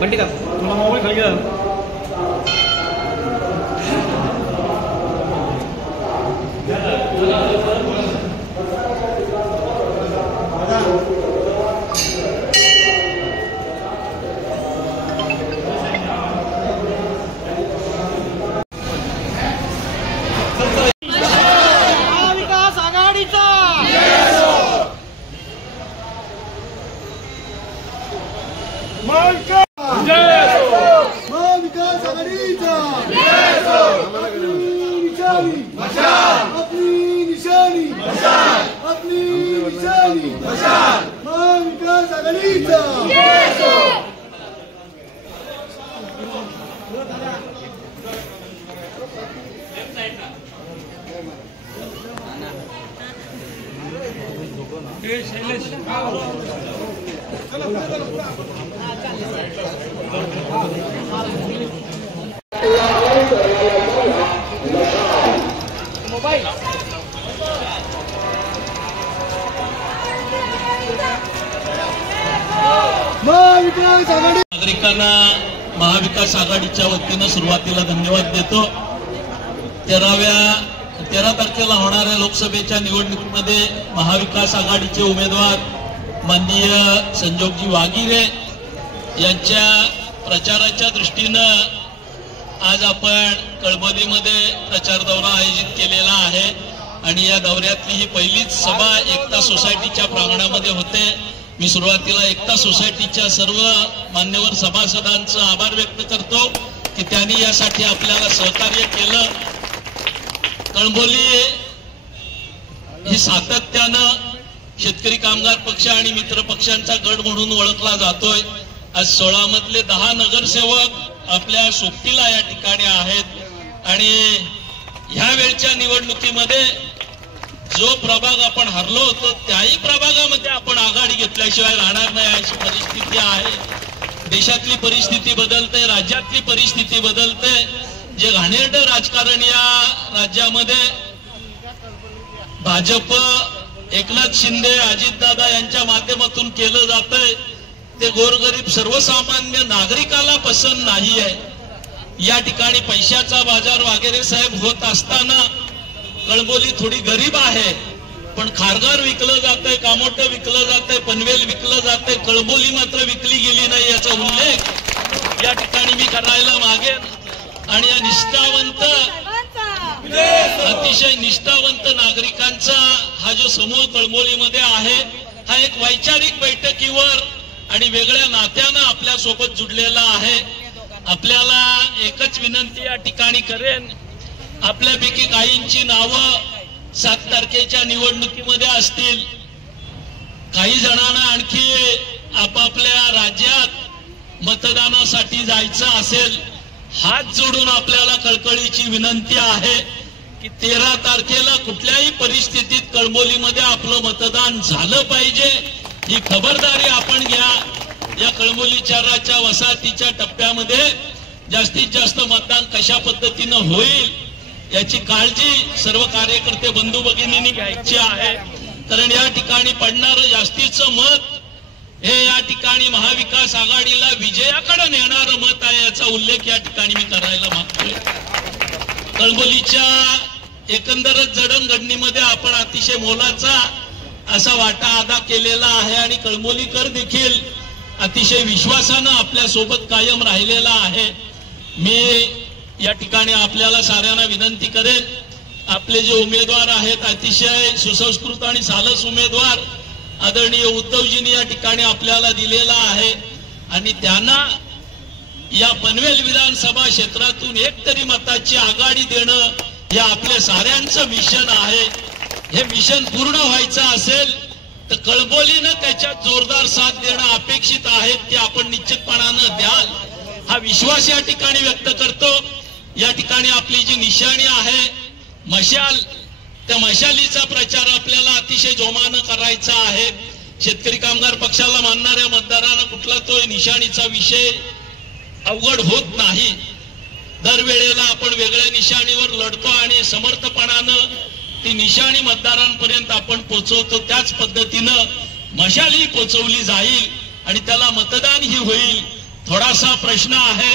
बंटी का तुला मोबाईल खाली घ्या. महाविकास आघाडीचा महाविकास आघाडीचा अपनी निशानी महाविकास आघाडीचा. नागरिकांना महाविकास आघाडीच्या वतीनं सुरुवातीला धन्यवाद देतो. 13 तारखेला होणाऱ्या लोकसभेच्या निवडणुकीमध्ये महाविकास आघाडीचे उमेदवार माननीय संजोगजी वागिरे यांच्या प्रचाराच्या दृष्टीनं आज आपण कळमोलीमध्ये प्रचार दौरा आयोजित केलेला आहे आणि या दौऱ्यातली ही पहिलीच सभा एकता सोसायटीच्या प्रांगणामध्ये होते. मी सुरुवातीला एकता सोसायटीच्या सर्व मान्यवर सभासदांचं आभार व्यक्त करतो की त्यांनी यासाठी आपल्याला सहकार्य केलं. कळंबोली ही सातत्यानं शेतकरी कामगार पक्ष आणि मित्र पक्षांचा गड म्हणून ओळखला जातोय. आज 16 मधले 10 नगरसेवक आपल्या सोबतीला या ठिकाणी आहेत आणि ह्या वेळच्या निवडणुकीमध्ये जो प्रभाग आपण हरलो होतो त्याही प्रभागामध्ये आपण आघाडी घेतल्याशिवाय राहणार नाही अशी परिस्थिती आहे. देशातली परिस्थिती बदलते, राज्यातली परिस्थिती बदलते. जे घाणेरडं राजकारण या राज्यामध्ये भाजप, एकनाथ शिंदे, अजितदादा यांच्या माध्यमातून केलं जातंय ते गोरगरीब सर्वसामान्य नागरिकाला पसंत नाही आहे. या ठिकाणी पैशाचा बाजार वगैरे साहेब होत असताना कळंबोली थोडी गरीब आहे, पण खारघर विकलं जातंय, कामोटं विकलं जातंय, पनवेल विकलं जातंय, कळंबोली मात्र विकली गेली नाही याचा उल्लेख या ठिकाणी मी करायला मागेन. आणि या निष्ठावंत, अतिशय निष्ठावंत नागरिकांचा हा जो समूह कळंबोलीमध्ये आहे हा एक वैचारिक बैठकीवर आणि वेगळ्या नात्यानं आपल्या सोबत जुडलेला आहे. आपल्याला एकच विनंती या ठिकाणी करेन, आपल्यापैकी काहींची नावं 7 तारखेच्या निवडणुकीमध्ये असतील, काही जणांना आणखी आपापल्या राज्यात मतदानासाठी जायचं असेल. हात जोडून आपल्याला कळकळीची विनंती आहे की 13 तारखेला कुठल्याही परिस्थितीत कळंबोलीमध्ये आपलं मतदान झालं पाहिजे. ही खबरदारी आपण घ्या. या कळंबोली शहराच्या वसाहतीच्या टप्प्यामध्ये जास्तीत जास्त मतदान कशा पद्धतीनं होईल याची काळजी सर्व कार्यकर्ते बंधू भगिनींनी घ्यायची आहे. कारण या ठिकाणी पडणारं जास्तीचं मत हे या ठिकाणी महाविकास आघाडीला विजयाकडे नेणारं मत आहे याचा उल्लेख या ठिकाणी मी करायला मागतोय. कळंबोलीच्या एकंदरच जडणघडणीमध्ये आपण अतिशय मोलाचा असा वाटा अदा केलेला आहे आणि कळंबोलीकर देखील अतिशय विश्वासानं आपल्या सोबत कायम राहिलेला आहे. मी या ठिकाणी आपल्याला साऱ्यांना विनंती करेन, आपले जे उमेदवार आहेत अतिशय सुसंस्कृत आणि सालस उमेदवार आदरणीय उद्धवजींनी या ठिकाणी आपल्याला दिलेला आहे आणि त्यांना या पनवेल विधानसभा क्षेत्रातून एक तरी मताची आघाडी देणं हे आपल्या साऱ्यांचं मिशन आहे. हे मिशन पूर्ण व्हायचं असेल तर कळंबोलीनं त्याच्यात जोरदार साथ देणं अपेक्षित आहे. ते आपण निश्चितपणानं द्याल हा विश्वास या ठिकाणी व्यक्त करतो. या ठिकाणी आपली जी निशाणी आहे मशाल, त्या मशालीचा प्रचार आपल्याला अतिशय जोमानं करायचा आहे. शेतकरी कामगार पक्षाला मानणाऱ्या मतदारांना कुठला तो निशाणीचा विषय अवघड होत नाही। दरवेळेला आपण वेगळ्या निशाणीवर लढतो आणि समर्थपणानं ती निशाणी मतदारांपर्यंत आपण पोहोचवतो। त्याच पद्धतीनं मशालही पोहोचवली जाईल आणि त्याला मतदानही होईल। थोडासा प्रश्न आहे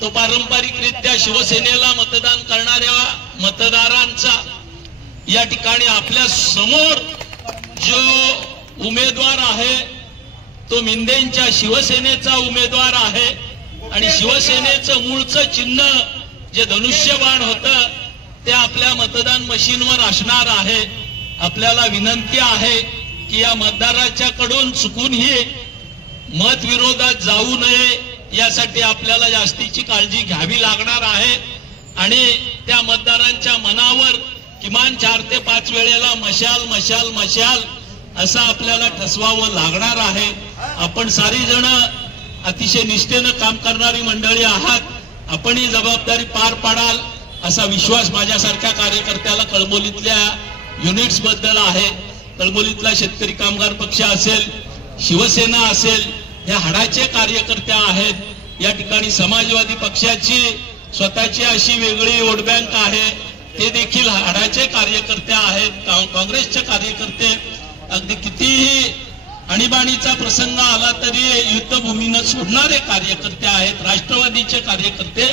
तो पारंपरिकरित्या शिवसेनेला मतदान करणाऱ्या मतदारांचा। या ठिकाणी आपल्या समोर जो उमेदवार आहे तो मिंदेंच्या शिवसेनेचा उमेदवार आहे आणि शिवसेनेचं मूळचं चिन्ह जे धनुष्यबाण होतं ते आपल्या मतदान मशीनवर असणार आहे। आपल्याला विनंती आहे की या मतदाराच्याकडून चुकूनही मतविरोधात जाऊ नये यासाठी आपल्याला जास्तीची काळजी घ्यावी लागणार आहे आणि त्या मतदारांच्या मनावर किमान 4 ते 5 वेळेला मशाल मशाल मशाल असं आपल्याला ठसवावं लागणार आहे। आपण सारी जण अतिशय निष्ठेनं काम करणारी मंडळी आहात, आपण ही जबाबदारी पार पाडाल असा विश्वास माझ्यासारख्या कार्यकर्त्याला कळमोलीतल्या युनिट्स बद्दल आहे। कळमोलीतला शेतकरी कामगार पक्ष असेल, शिवसेना असेल, हे हाडाचे कार्यकर्ते आहेत। या ठिकाणी समाजवादी पक्षाची स्वतःची अशी वेगळी वोट बँक आहे, ते देखील हाडाचे कार्यकर्ते आहेत। काँग्रेसचे कार्यकर्ते अगदी कितीही आणीबाणीचा प्रसंग आला तरी युद्धभूमीनं सोडणारे कार्यकर्ते आहेत। राष्ट्रवादीचे कार्यकर्ते,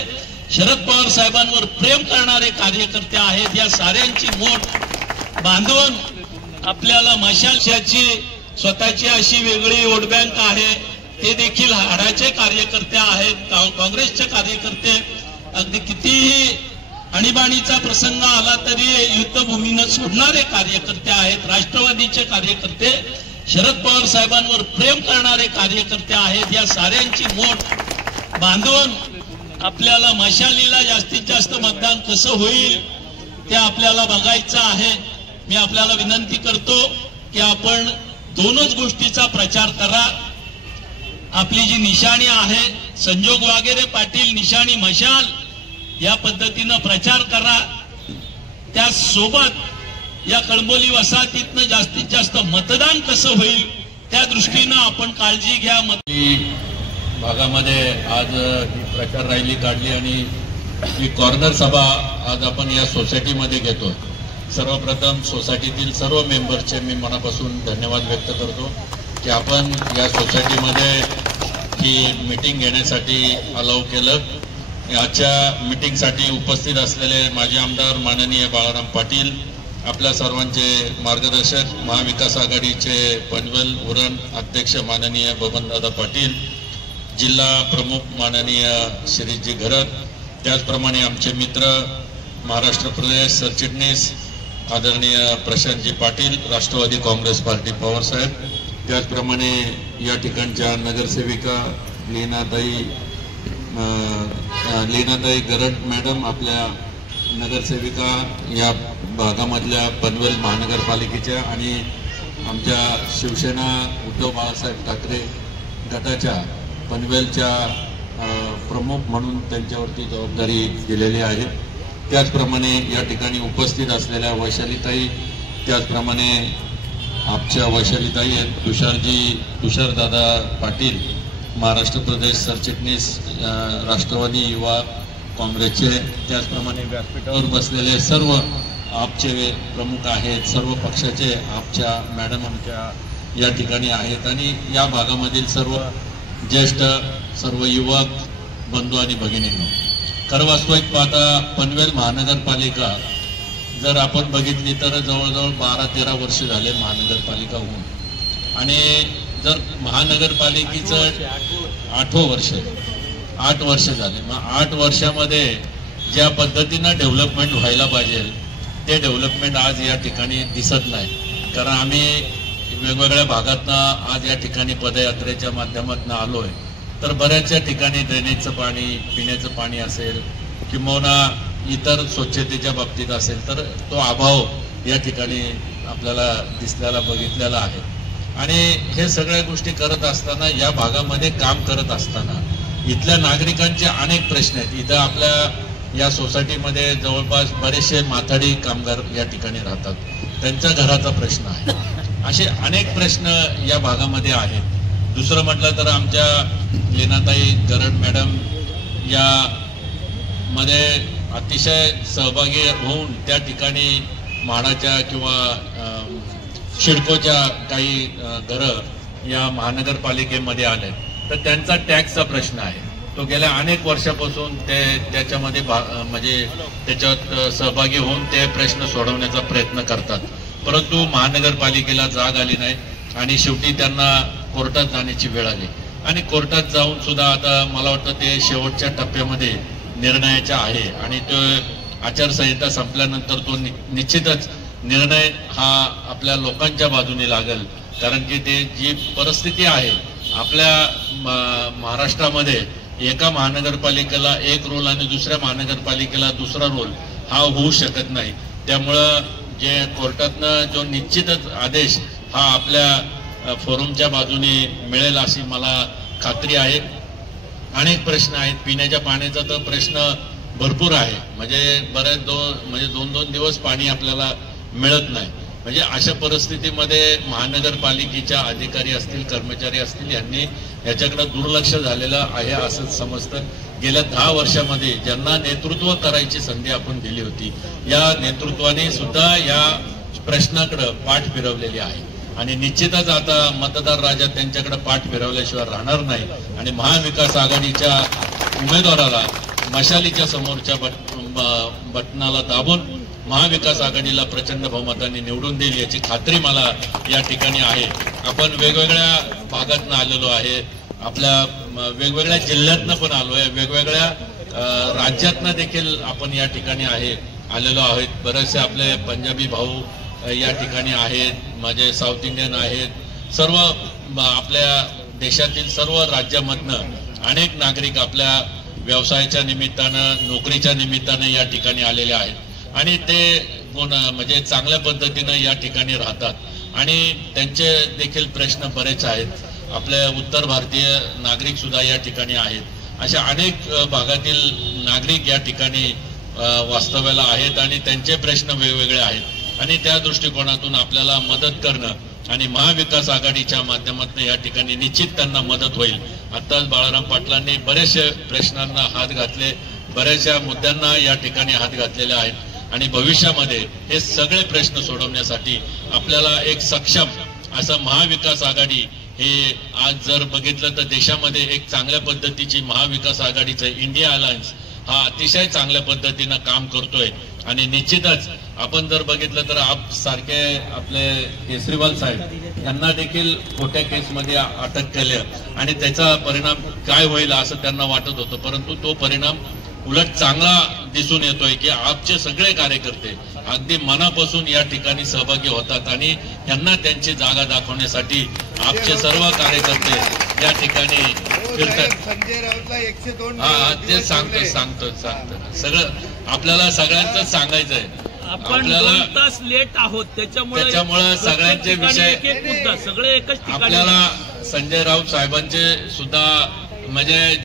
शरद पवार साहेबांवर प्रेम करणारे कार्यकर्ते आहेत। या साऱ्यांची मोठ बांधून आपल्याला मशालची स्वतःची अशी वेगळी वोट बँक आहे, ते देखील हाडाचे कार्यकर्ते आहेत। काँग्रेसचे कार्यकर्ते अगदी कितीही आणीबाणीचा प्रसंग आला तरी युद्धभूमीनं सोडणारे कार्यकर्ते आहेत। राष्ट्रवादीचे कार्यकर्ते, शरद पवार साहेबांवर प्रेम करणारे कार्यकर्ते आहेत। या साऱ्यांची मोठ बांधून आपल्याला मशालीला जास्तीत जास्त मतदान कसं होईल ते आपल्याला बघायचं आहे। मी आपल्याला विनंती करतो की आपण दोनच गोष्टीचा प्रचार करा। आपली जी निशाणी आहे संजोग वागेरे पाटील निशाणी मशाल, या पद्धतीनं प्रचार करा। त्यासोबत या कळमोली वसाहतीतनं जास्तीत जास्त मतदान कसं होईल त्या दृष्टीनं आपण काळजी घ्या। भागामध्ये आज ही प्रचार रॅली काढली आणि ही कॉर्नर सभा आज आपण या सोसायटीमध्ये घेतो। सर्वप्रथम सोसायटीतील सर्व मेंबरचे मी मनापासून धन्यवाद व्यक्त करतो की आपण या सोसायटीमध्ये ही मीटिंग घेण्यासाठी अलाव केलं। आजच्या मीटिंगसाठी उपस्थित असलेले माजी आमदार माननीय बाळाराम पाटील, आपल्या सर्वांचे मार्गदर्शक महाविकास आघाडीचे पनवेल उरण अध्यक्ष माननीय बबनदादा पाटील, जिल्हा प्रमुख माननीय शिरीषजी घरत, त्याचप्रमाणे आमचे मित्र महाराष्ट्र प्रदेश सरचिटणीस आदरणीय प्रशांतजी पाटील, राष्ट्रवादी काँग्रेस पार्टी पवारसाहेब, त्याचप्रमाणे या ठिकाणच्या नगरसेविका लीनाताई गरड मॅडम, आपल्या नगरसेविका या भागामधल्या पनवेल महानगरपालिकेच्या आणि आमच्या शिवसेना उद्धव बाळासाहेब ठाकरे गटाच्या पनवेलच्या प्रमुख म्हणून त्यांच्यावरती जबाबदारी दिलेली आहे। त्याचप्रमाणे या ठिकाणी उपस्थित असलेल्या वैशालीताई, त्याचप्रमाणे आमच्या वैशालीताई आहेत तुषारदादा पाटील, महाराष्ट्र प्रदेश सरचिटणीस राष्ट्रवादी युवा काँग्रेसचे, त्याचप्रमाणे व्यासपीठावर बसलेले सर्व आपचे प्रमुख आहेत, सर्व पक्षाचे आपच्या मॅडम आमच्या या ठिकाणी आहेत आणि या भागामधील सर्व ज्येष्ठ सर्व युवक बंधू आणि भगिनींनो, खरं वास्तविक पाहता पनवेल महानगरपालिका जर आपण बघितली तर जवळजवळ 12-13 वर्ष झाले महानगरपालिका होऊन, आणि जर महानगरपालिकेचं 8 वर्ष झाले, मग 8 वर्षामध्ये ज्या पद्धतीनं डेव्हलपमेंट व्हायला पाहिजे ते डेव्हलपमेंट आज या ठिकाणी दिसत नाही। कारण आम्ही वेगवेगळ्या भागातनं आज या ठिकाणी पदयात्रेच्या माध्यमातून आलोय, तर बऱ्याचशा ठिकाणी ड्रेनेजचं पाणी, पिण्याचं पाणी असेल किंवा इतर स्वच्छतेच्या बाबतीत असेल तर तो अभाव या ठिकाणी आपल्याला दिसलेला बघितलेला आहे। आणि हे सगळ्या गोष्टी करत असताना, या भागामध्ये काम करत असताना इथल्या नागरिकांचे अनेक प्रश्न आहेत। इथं आपल्या या सोसायटीमध्ये जवळपास बरेचसे माथाडी कामगार या ठिकाणी राहतात, त्यांच्या घराचा प्रश्न आहे असे अनेक प्रश्न या भागामध्ये आहेत. दुसरं म्हटलं तर आमच्या लीनाताई गरड मॅडम या मध्ये अतिशय सहभागी होऊन त्या ठिकाणी म्हाडाच्या किंवा सिडकोच्या काही घरं या महानगरपालिकेमध्ये आले, तर त्यांचा टॅक्सचा प्रश्न आहे. तो गेल्या अनेक वर्षापासून ते त्याच्यामध्ये म्हणजे त्याच्यात सहभागी होऊन ते प्रश्न सोडवण्याचा प्रयत्न करतात, परंतु महानगरपालिकेला जाग आली नाही आणि शेवटी त्यांना कोर्टात जाण्याची वेळ आली. आणि कोर्टात जाऊन सुद्धा आता मला वाटतं ते शेवटच्या टप्प्यामध्ये निर्णयाचा आहे आणि तो आचारसंहिता संपल्यानंतर तो निश्चितच निर्णय हा आपल्या लोकांच्या बाजूने लागेल. कारण की ते जी परिस्थिती आहे आपल्या महाराष्ट्रामध्ये, एका महानगरपालिकेला एक रोल आणि दुसऱ्या महानगरपालिकेला दुसरा रोल हा होऊ शकत नाही. त्यामुळं जे कोर्टातनं जो निश्चितच आदेश हा आपल्या फोरमच्या बाजूने मिळेल अशी मला खात्री आहे. अनेक प्रश्न आहेत. पिण्याच्या पाण्याचा तर प्रश्न भरपूर आहे. म्हणजे बरेच दोन दिवस पाणी आपल्याला मिळत नाही. म्हणजे अशा परिस्थितीमध्ये महानगरपालिकेच्या अधिकारी असतील, कर्मचारी असतील, यांनी याच्याकडे दुर्लक्ष झालेलं आहे असं समजतं. गेल्या 10 वर्षामध्ये ज्यांना नेतृत्व करायची संधी आपण दिली होती, या नेतृत्वाने सुद्धा या प्रश्नाकडे पाठ फिरवलेली आहे आणि निश्चितच आता मतदार राजा त्यांच्याकडे पाठ फिरवल्याशिवाय राहणार नाही. आणि महाविकास आघाडीच्या उमेदवाराला मशालीच्या समोरच्या बटनाला दाबून महाविकास आघाडीला प्रचंड बहुमताने निवडून देईल याची खात्री मला या ठिकाणी आहे. आपण वेगवेगळ्या भागातनं आलेलो आहे, आपल्या वेगवेगळ्या जिल्ह्यातनं पण आलो आहे, वेगवेगळ्या राज्यातनं देखील आपण या ठिकाणी आलेलो आहोत. बरेचसे आपले पंजाबी भाऊ या ठिकाणी आहेत, माझे साऊथ इंडियन आहेत. सर्व आपल्या देशातील सर्व राज्यामधनं अनेक नागरिक आपल्या व्यवसायाच्या निमित्तानं, नोकरीच्या निमित्तानं या ठिकाणी आलेले आहेत आणि ते म्हणजे चांगल्या पद्धतीनं या ठिकाणी राहतात आणि त्यांचे देखील प्रश्न बरेच आहेत. आपले उत्तर भारतीय नागरिक सुद्धा या ठिकाणी आहेत. अशा अनेक भागातील नागरिक या ठिकाणी वास्तव्याला आहेत आणि त्यांचे प्रश्न वेगवेगळे आहेत आणि त्या दृष्टिकोनातून आपल्याला मदत करणं आणि महाविकास आघाडीच्या माध्यमातून या ठिकाणी निश्चित त्यांना मदत होईल. आत्ताच बाळाराम पाटलांनी बरेचसे प्रश्नांना हात घातले, बऱ्याचशा मुद्द्यांना या ठिकाणी हात घातलेले आहेत आणि भविष्यामध्ये हे सगळे प्रश्न सोडवण्यासाठी आपल्याला एक सक्षम असं महाविकास आघाडी हे आज जर बघितलं तर देशामध्ये एक चांगल्या पद्धतीची महाविकास आघाडीचं इंडिया अलायन्स हा अतिशय चांगल्या पद्धतीनं काम करतोय आणि निश्चितच आपण जर बघितलं तर आप सारखे आपले केसरीवाल साहेब यांना देखील खोट्या केसमध्ये अटक केलं आणि त्याचा परिणाम काय होईल असं त्यांना वाटत होतं, परंतु तो परिणाम उलट चांगला दिसून येतोय की आपचे सगळे कार्यकर्ते अगदी मनापासून या ठिकाणी सहभागी होतात आणि यांना त्यांची जागा दाखवण्यासाठी आपचे सर्व कार्यकर्ते या ठिकाणी फिरतात. संजय राऊतला 102 हा ते सांगतो सगळं आपल्याला सगळ्यांच सांगायचंय. आपण 2 तास लेट आहोत त्याच्यामुळे सगळ्यांचे विषय सगळे एकच ठिकाणी आपल्याला संजय राऊत साहेबांचे सुद्धा म्हणजे